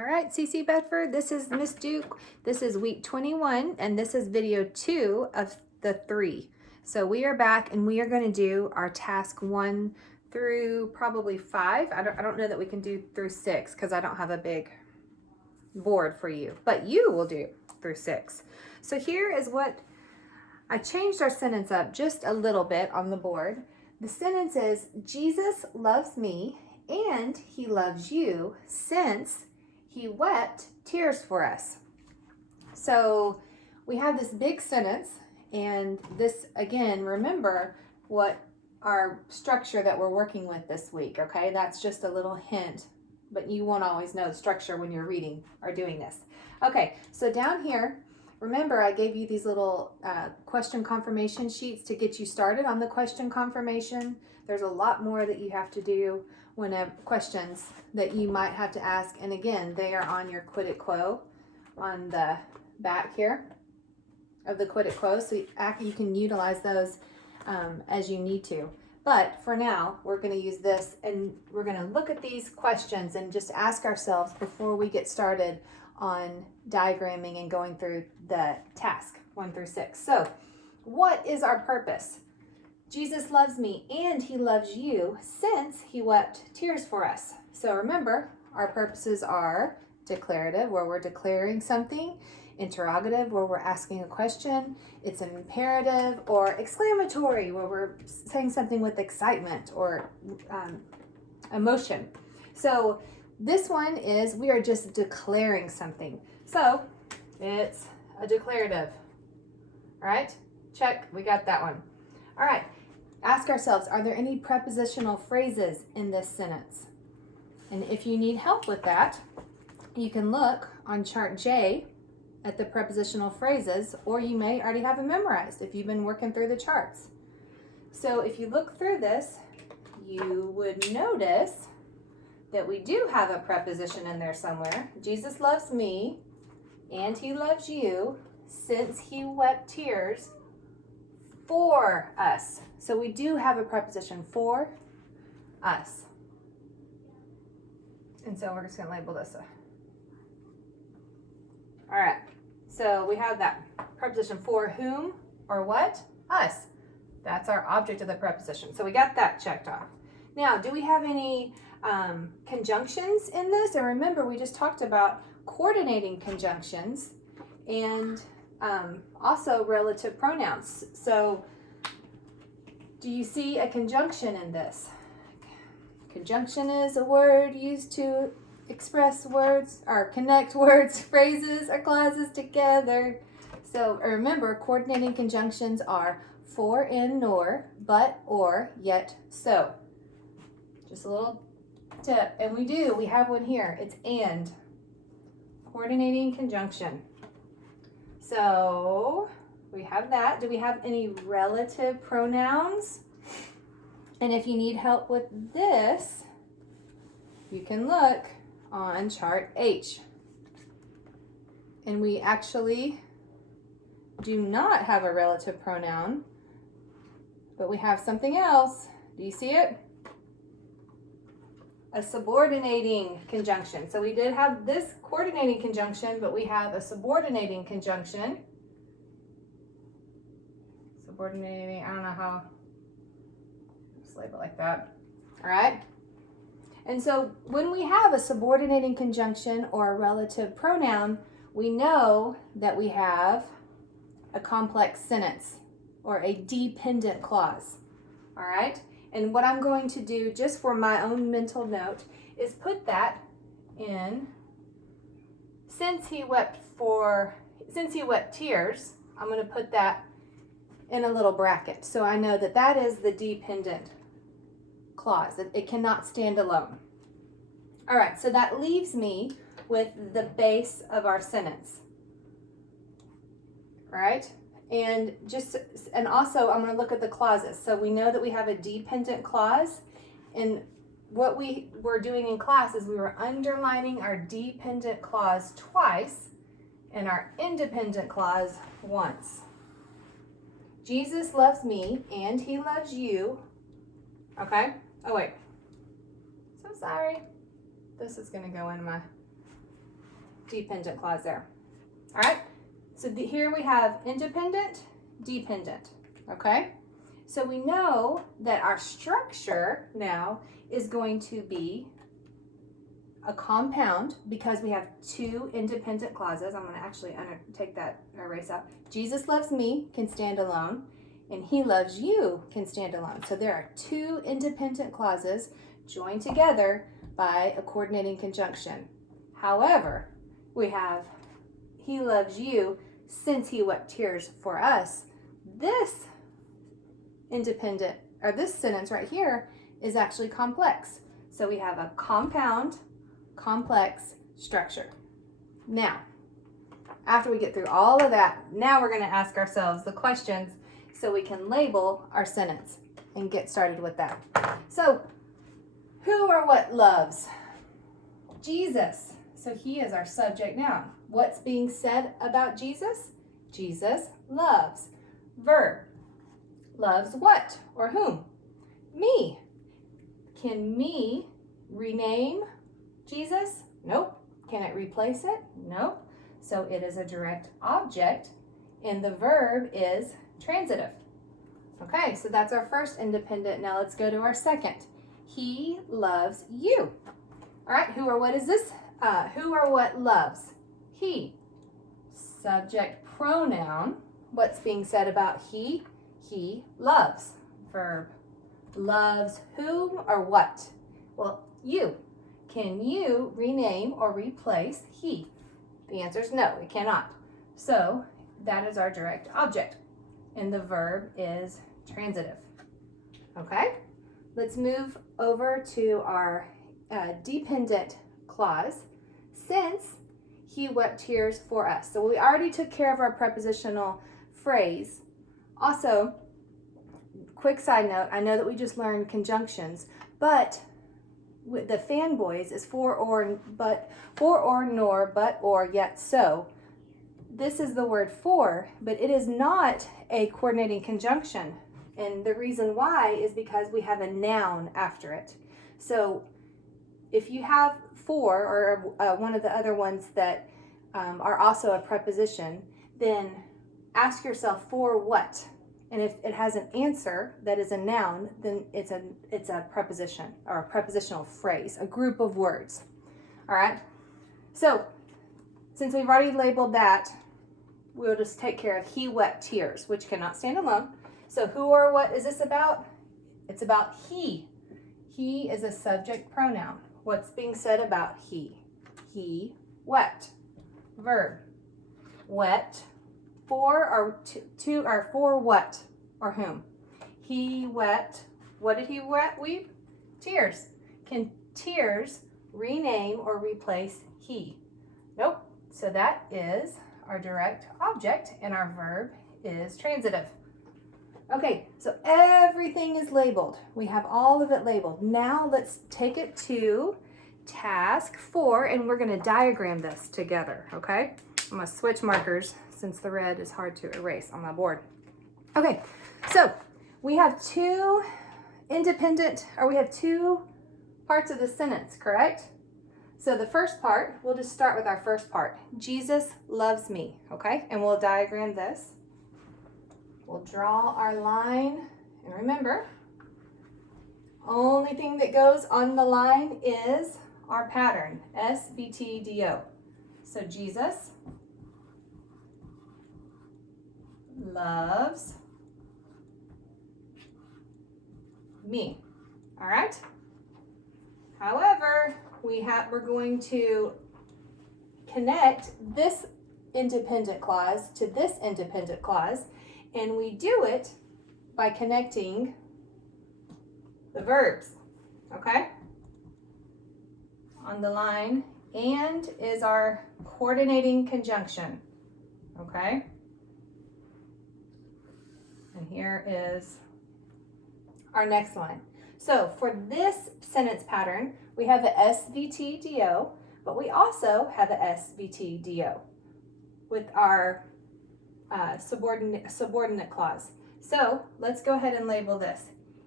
All right, CC Bedford, this is Miss Duke. This is week 21, and this is video 2 of the 3. So we are back, and we are going to do our task 1 through probably 5. I don't know that we can do through 6 because I don't have a big board for you, but you will do through 6. So here is what I changed our sentence up just a little bit on the board. The sentence is, Jesus loves me and he loves you since he wept tears for us. So we have this big sentence, and this, again, remember what our structure that we're working with this week, okay? That's just a little hint, but you won't always know the structure when you're reading or doing this. Okay, so down here, remember I gave you these little question confirmation sheets to get you started on the question confirmation. There's a lot more that you have to do whenever questions that you might have to ask, and again, they are on your Quid It Quo on the back here of the Quid It Quo, so you can utilize those as you need to. But for now, we're going to use this, and we're going to look at these questions and just ask ourselves before we get started on diagramming and going through the task 1 through 6. So, what is our purpose? Jesus loves me and he loves you since he wept tears for us. So remember, our purposes are declarative, where we're declaring something, interrogative, where we're asking a question, it's an imperative, or exclamatory, where we're saying something with excitement or emotion. So this one is, we are just declaring something. So it's a declarative. All right, check, we got that one. All right, ask ourselves, are there any prepositional phrases in this sentence? And if you need help with that, you can look on chart J at the prepositional phrases, or you may already have them memorized if you've been working through the charts. So if you look through this, you would notice that we do have a preposition in there somewhere. Jesus loves me and he loves you since he wept tears for us. So we do have a preposition, for us. And so we're just going to label this. All right. So we have that preposition, for whom or what? Us. That's our object of the preposition. So we got that checked off. Now, do we have any conjunctions in this? And remember, we just talked about coordinating conjunctions and also relative pronouns. So do you see a conjunction in this? Conjunction is a word used to express words or connect words, phrases, or clauses together. So remember, coordinating conjunctions are for, in, nor, but, or, yet, so. Just a little tip. And we have one here. It's and. Coordinating conjunction. So we have that. Do we have any relative pronouns? And if you need help with this, you can look on chart H. And we actually do not have a relative pronoun, but we have something else. Do you see it? A subordinating conjunction. So we did have this coordinating conjunction, but we have a subordinating conjunction. Subordinating, I don't know how, just label it like that. All right. And so when we have a subordinating conjunction or a relative pronoun, we know that we have a complex sentence or a dependent clause. All right. And what I'm going to do, just for my own mental note, is put that in, since he wept tears, I'm going to put that in a little bracket. So I know that that is the dependent clause. It cannot stand alone. All right, so that leaves me with the base of our sentence. All right? And also I'm going to look at the clauses. So we know that we have a dependent clause, and what we were doing in class is we were underlining our dependent clause twice and our independent clause once. Jesus loves me and he loves you. Okay? Oh wait. So sorry. This is going to go in my dependent clause there. All right, so here we have independent, dependent, okay? So we know that our structure now is going to be a compound because we have two independent clauses. I'm going to actually take that erase out. Jesus loves me can stand alone, and he loves you can stand alone. So there are two independent clauses joined together by a coordinating conjunction. However, we have he loves you since he wept tears for us. This independent, or this sentence right here, is actually complex. So we have a compound, complex structure. Now, after we get through all of that, now we're going to ask ourselves the questions so we can label our sentence and get started with that. So, who or what loves? Jesus. So he is our subject noun. What's being said about Jesus? Jesus loves. Verb. Loves what or whom? Me. Can me rename Jesus? Nope. Can it replace it? Nope. So it is a direct object, and the verb is transitive. Okay, so that's our first independent. Now let's go to our second. He loves you. All right, who or what is this? Who or what loves? He. Subject pronoun. What's being said about he? He loves. Verb. Loves whom or what? Well, you. Can you rename or replace he? The answer is no, it cannot. So that is our direct object, and the verb is transitive. Okay, let's move over to our dependent clause. Since he wept tears for us. So we already took care of our prepositional phrase. Also, quick side note, I know that we just learned conjunctions, but with the fanboys is for or, but, for or, nor, but, or, yet, so. This is the word for, but it is not a coordinating conjunction. And the reason why is because we have a noun after it. So if you have for, or one of the other ones that are also a preposition, then ask yourself for what? And if it has an answer that is a noun, then it's a preposition or a prepositional phrase, a group of words. All right? So, since we've already labeled that, we'll just take care of he wept tears, which cannot stand alone. So, who or what is this about? It's about he. He is a subject pronoun. What's being said about he? He wept. Verb. Wept. For or to or for what or whom? He wept. What did he weep? Tears. Can tears rename or replace he? Nope. So that is our direct object, and our verb is transitive. Okay, so everything is labeled. We have all of it labeled. Now let's take it to task 4, and we're going to diagram this together, okay? I'm going to switch markers since the red is hard to erase on my board. Okay, so we have two parts of the sentence, correct? So the first part, we'll just start with our first part. Jesus loves me, okay? And we'll diagram this. We'll draw our line, and remember, only thing that goes on the line is our pattern, SVTDO. So Jesus loves me. All right? However, we're going to connect this independent clause to this independent clause, and we do it by connecting the verbs. Okay? On the line, and is our coordinating conjunction. Okay? And here is our next line. So for this sentence pattern, we have the SVTDO, but we also have the SVTDO with our subordinate clause. So let's go ahead and label this.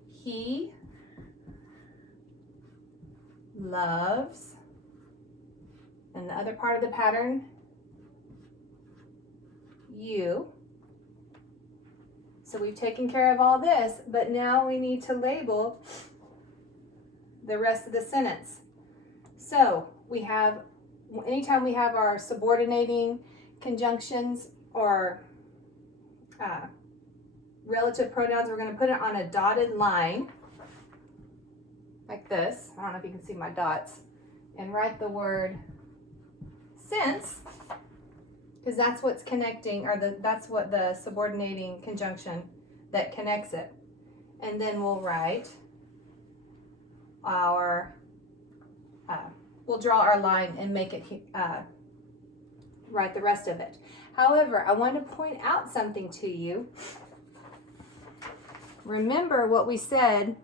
He loves And the other part of the pattern, you. So we've taken care of all this, but now we need to label the rest of the sentence. So we have, anytime we have our subordinating conjunctions or relative pronouns, we're going to put it on a dotted line like this. I don't know if you can see my dots. And write the word since, because that's what's connecting, or that's what the subordinating conjunction that connects it. And then we'll write our, we'll draw our line and make it, write the rest of it. However, I want to point out something to you. Remember what we said,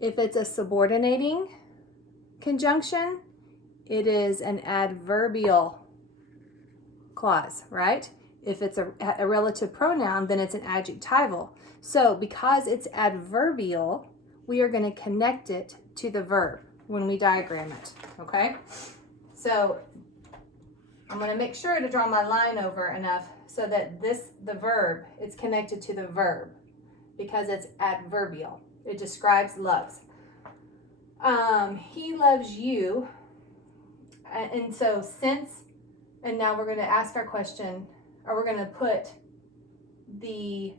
if it's a subordinating conjunction, it is an adverbial clause, right? If it's a relative pronoun, then it's an adjectival. So because it's adverbial, we are going to connect it to the verb when we diagram it, okay? So I'm going to make sure to draw my line over enough so that the verb, is connected to the verb because it's adverbial. It describes loves. He loves you. And so since, and now we're going to ask our question, or we're going to put the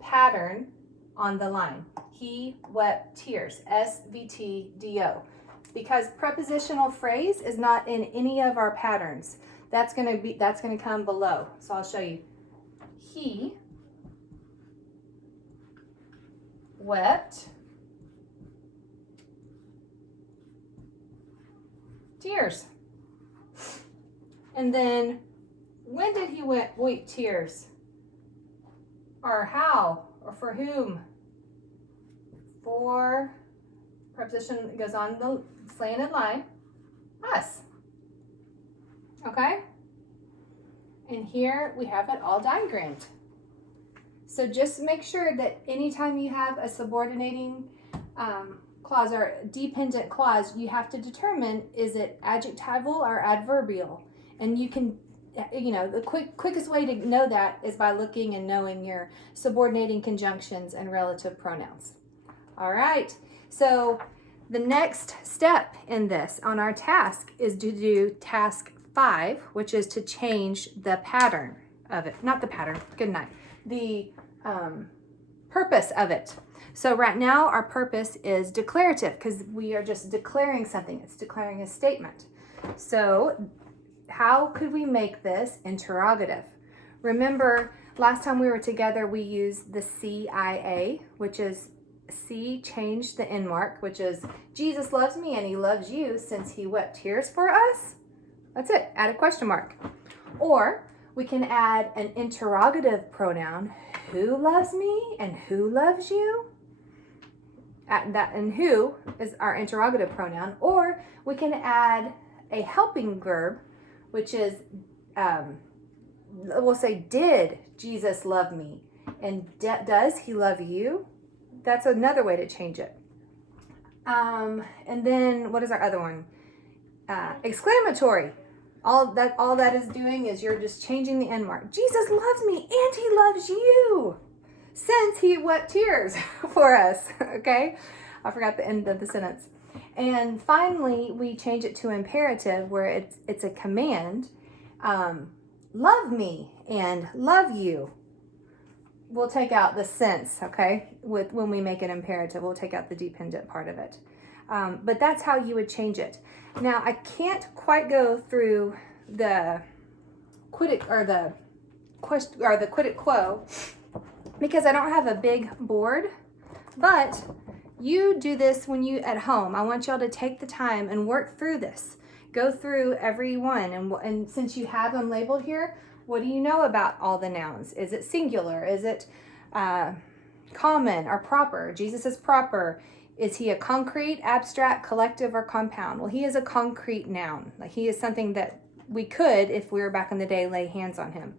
pattern on the line. He wept tears, SVTDO. Because prepositional phrase is not in any of our patterns. That's going to come below. So I'll show you. He wept tears. And then, when did he weep tears? Or how? Or for whom? For, preposition goes on the slanted line, us. Okay? And here we have it all diagrammed. So just make sure that anytime you have a subordinating clause or dependent clause, you have to determine, is it adjectival or adverbial? And you can, the quickest way to know that is by looking and knowing your subordinating conjunctions and relative pronouns. All right, so the next step in this on our task is to do task 5, which is to change the pattern of it. Not the pattern, good night. The purpose of it. So right now our purpose is declarative because we are just declaring something. It's declaring a statement. So how could we make this interrogative? Remember, last time we were together, we used the CIA, which is C, change the end mark, which is Jesus loves me and he loves you since he wept tears for us. That's it, add a question mark. Or we can add an interrogative pronoun, who loves me and who loves you? And who is our interrogative pronoun. Or we can add a helping verb, which is, we'll say, did Jesus love me? And does he love you? That's another way to change it. And then what is our other one? Exclamatory. All that is doing is you're just changing the end mark. Jesus loves me and he loves you since he wept tears for us. Okay? I forgot the end of the sentence. And finally, we change it to imperative where it's a command. Love me and love you. We'll take out the since, okay? When we make it imperative, we'll take out the dependent part of it. But that's how you would change it. Now, I can't quite go through the quid it quo because I don't have a big board, but you do this when you at home. I want y'all to take the time and work through this. Go through every one, and since you have them labeled here, what do you know about all the nouns? Is it singular? Is it common or proper? Jesus is proper. Is he a concrete, abstract, collective, or compound? Well, he is a concrete noun. Like he is something that we could, if we were back in the day, lay hands on him.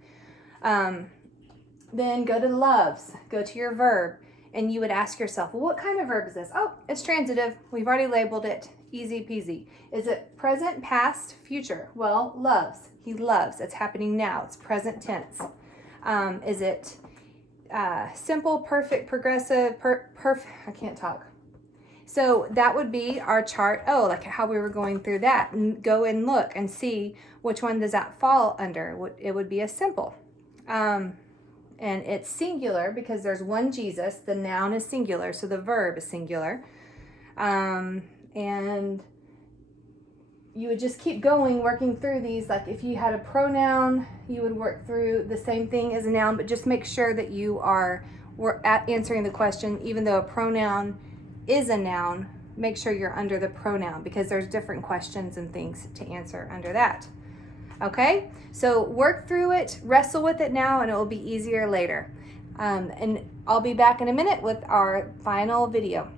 Then go to the loves. Go to your verb. And you would ask yourself, well, what kind of verb is this? Oh, it's transitive. We've already labeled it. Easy peasy. Is it present, past, future? Well, loves. He loves. It's happening now. It's present tense. Is it simple, perfect, progressive, perfect? I can't talk. So that would be our chart. Oh, like how we were going through that. And go and look and see which one does that fall under. It would be a simple. And it's singular because there's one Jesus. The noun is singular, so the verb is singular. And you would just keep going, working through these. Like if you had a pronoun, you would work through the same thing as a noun, but just make sure that you are answering the question, even though a pronoun is a noun, make sure you're under the pronoun because there's different questions and things to answer under that. Okay, so work through it, wrestle with it now, and it will be easier later. And I'll be back in a minute with our final video.